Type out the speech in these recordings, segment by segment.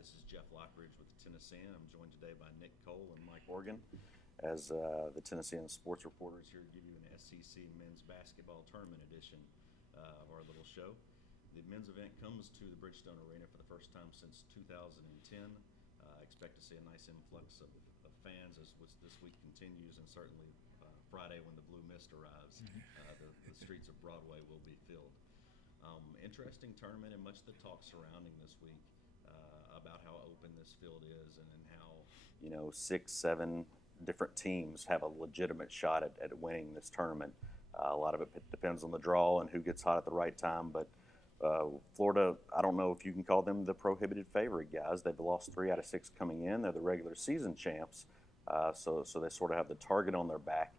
This is Jeff Lockridge with the Tennessean. I'm joined today by Nick Cole and Mike Organ as the Tennessean sports reporters here to give you an SEC men's basketball tournament edition of our little show. The men's event comes to the Bridgestone Arena for the first time since 2010. Expect to see a nice influx of fans as this week continues, and certainly Friday when the blue mist arrives, the streets of Broadway will be filled. Interesting tournament and much the talk surrounding this week about how open this field is and how 6-7 different teams have a legitimate shot at winning this tournament. A lot of it depends on the draw and who gets hot at the right time, but Florida, I don't know if you can call them the prohibited favorite, guys. They've lost 3 out of 6 coming in. They're the regular season champs, so they sort of have the target on their back,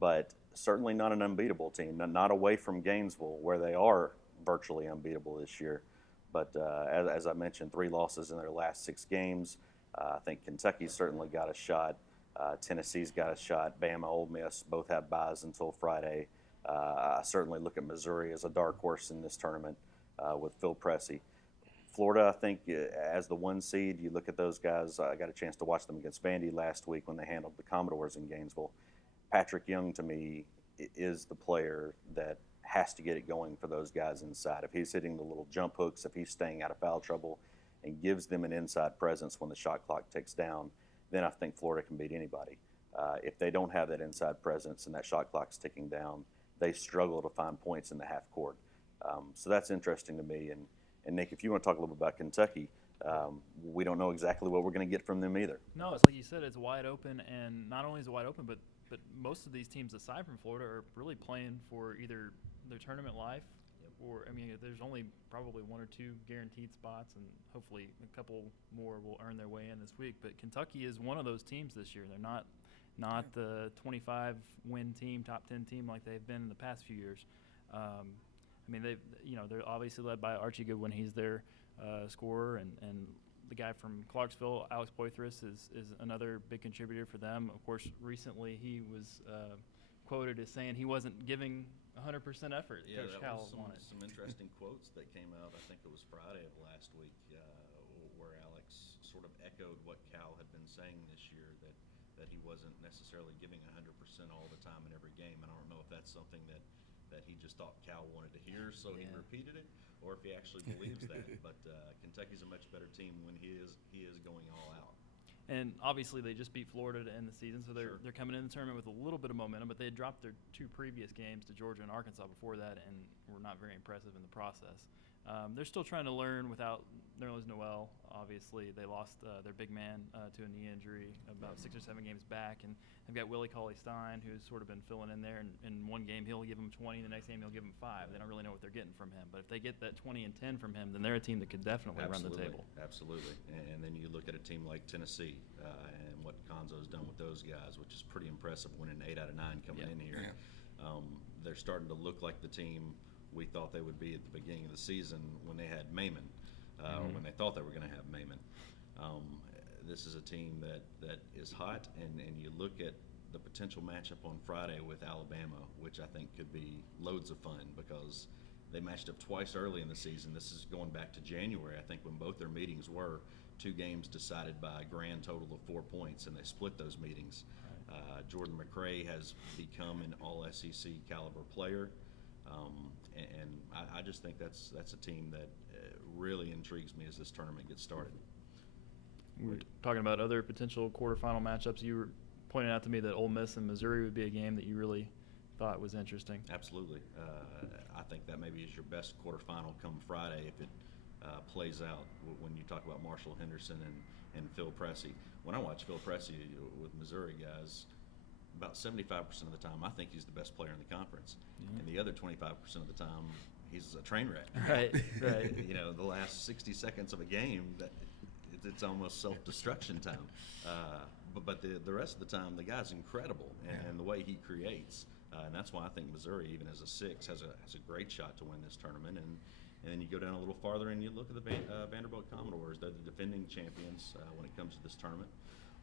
but certainly not an unbeatable team, not away from Gainesville, where they are virtually unbeatable this year. But as I mentioned, 3 losses in their last 6 games. I think Kentucky's certainly got a shot. Tennessee's got a shot. Bama, Ole Miss both have byes until Friday. I certainly look at Missouri as a dark horse in this tournament with Phil Pressey. Florida, I think, as the 1 seed, you look at those guys. I got a chance to watch them against Vandy last week when they handled the Commodores in Gainesville. Patrick Young, to me, is the player that has to get it going for those guys inside. If he's hitting the little jump hooks, if he's staying out of foul trouble and gives them an inside presence when the shot clock ticks down, then I think Florida can beat anybody. If they don't have that inside presence and that shot clock's ticking down, they struggle to find points in the half court. So that's interesting to me. And Nick, if you want to talk a little bit about Kentucky, we don't know exactly what we're going to get from them either. No, it's like you said, it's wide open, and not only is it wide open, but most of these teams aside from Florida are really playing for either their tournament life or, there's only probably 1 or 2 guaranteed spots, and hopefully a couple more will earn their way in this week. But Kentucky is one of those teams this year. They're not the 25-win team, top 10 team like they've been in the past few years. They're obviously led by Archie Goodwin. He's their scorer, and the guy from Clarksville, Alex Poitras, is another big contributor for them. Of course, recently he was quoted as saying he wasn't giving 100% effort. Yeah, Coach Cal wanted. Some interesting quotes that came out. I think it was Friday of last week, where Alex sort of echoed what Cal had been saying this year, that he wasn't necessarily giving 100% all the time in every game. And I don't know if that's something that he just thought Cal wanted to hear, so he repeated it, or if he actually believes that. But Kentucky's a much better team when he is going all out. And obviously they just beat Florida to end the season, so they're coming in the tournament with a little bit of momentum. But they had dropped their 2 previous games to Georgia and Arkansas before that, and were not very impressive in the process. They're still trying to learn without Nerlens Noel. Obviously, they lost their big man to a knee injury about 6 or 7 games back, and they've got Willie Cauley-Stein, who's sort of been filling in there. And in one game, he'll give them 20. The next game, he'll give them 5. They don't really know what they're getting from him. But if they get that 20 and 10 from him, then they're a team that could definitely run the table. Absolutely. And then you look at a team like Tennessee and what Conzo's done with those guys, which is pretty impressive, winning 8 out of 9 coming in here. Yeah. They're starting to look like the team we thought they would be at the beginning of the season when they had Maimon, or when they thought they were going to have Maimon. This is a team that is hot, and you look at the potential matchup on Friday with Alabama, which I think could be loads of fun because they matched up twice early in the season. This is going back to January, I think, when both their meetings were 2 games decided by a grand total of 4 points, and they split those meetings. Jordan McRae has become an all-SEC caliber player. And I just think that's a team that really intrigues me as this tournament gets started. We were talking about other potential quarterfinal matchups. You were pointing out to me that Ole Miss and Missouri would be a game that you really thought was interesting. Absolutely. I think that maybe is your best quarterfinal come Friday if it plays out when you talk about Marshall Henderson and Phil Pressey. When I watch Phil Pressey with Missouri guys, about 75% of the time, I think he's the best player in the conference. And the other 25% of the time, he's a train wreck. Right. The last 60 seconds of a game, it's almost self-destruction time. But the rest of the time, the guy's incredible, and the way he creates. And that's why I think Missouri, even as a 6, has a great shot to win this tournament. And then you go down a little farther and you look at the Vanderbilt Commodores. They're the defending champions when it comes to this tournament.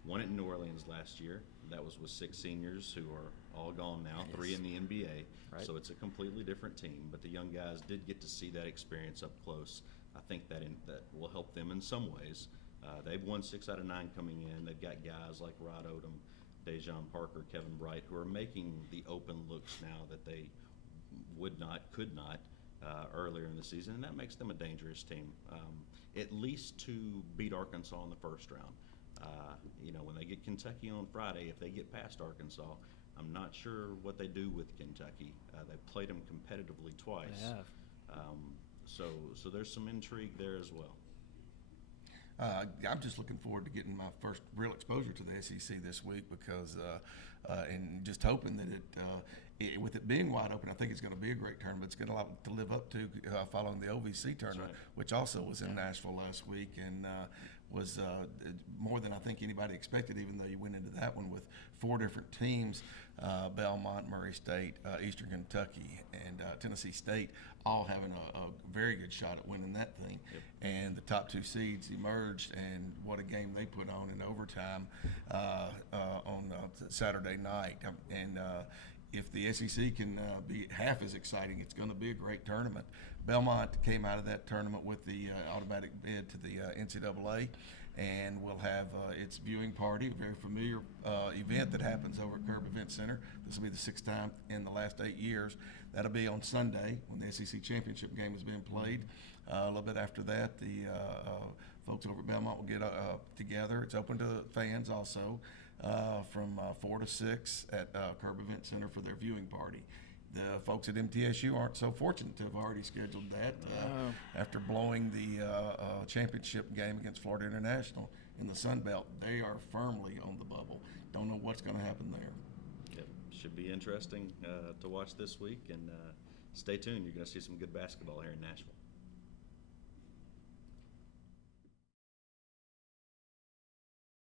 Won it in New Orleans last year. That was with 6 seniors who are all gone now, 3 in the NBA. Right. So it's a completely different team. But the young guys did get to see that experience up close. I think that will help them in some ways. They've won 6 out of 9 coming in. They've got guys like Rod Odom, Dejon Parker, Kevin Bright, who are making the open looks now that they could not earlier in the season, and that makes them a dangerous team. At least to beat Arkansas in the first round. When they get Kentucky on Friday, if they get past Arkansas, I'm not sure what they do with Kentucky. They've played them competitively twice. They have. So there's some intrigue there as well. I'm just looking forward to getting my first real exposure to the SEC this week because, and just hoping that with it being wide open, I think it's going to be a great tournament. It's got a lot to live up to following the OVC tournament, right. which also was in Nashville last week and was more than I think anybody expected, even though you went into that one with 4 different teams, Belmont, Murray State, Eastern Kentucky, and Tennessee State, all having a very good shot at winning that thing. Yep. And the top 2 seeds emerged, and what a game they put on in overtime on Saturday night. And if the SEC can be half as exciting, it's going to be a great tournament. Belmont came out of that tournament with the automatic bid to the NCAA, and will have its viewing party, a very familiar event that happens over at Curb Event Center. This will be the 6th time in the last 8 years. That'll be on Sunday when the SEC championship game is being played. A little bit after that, the folks over at Belmont will get together. It's open to fans also from 4 to 6 at Curb Event Center for their viewing party. The folks at MTSU aren't so fortunate to have already scheduled that after blowing the championship game against Florida International in the Sun Belt. They are firmly on the bubble. Don't know what's going to happen there. Yep. Should be interesting to watch this week, and stay tuned. You're going to see some good basketball here in Nashville.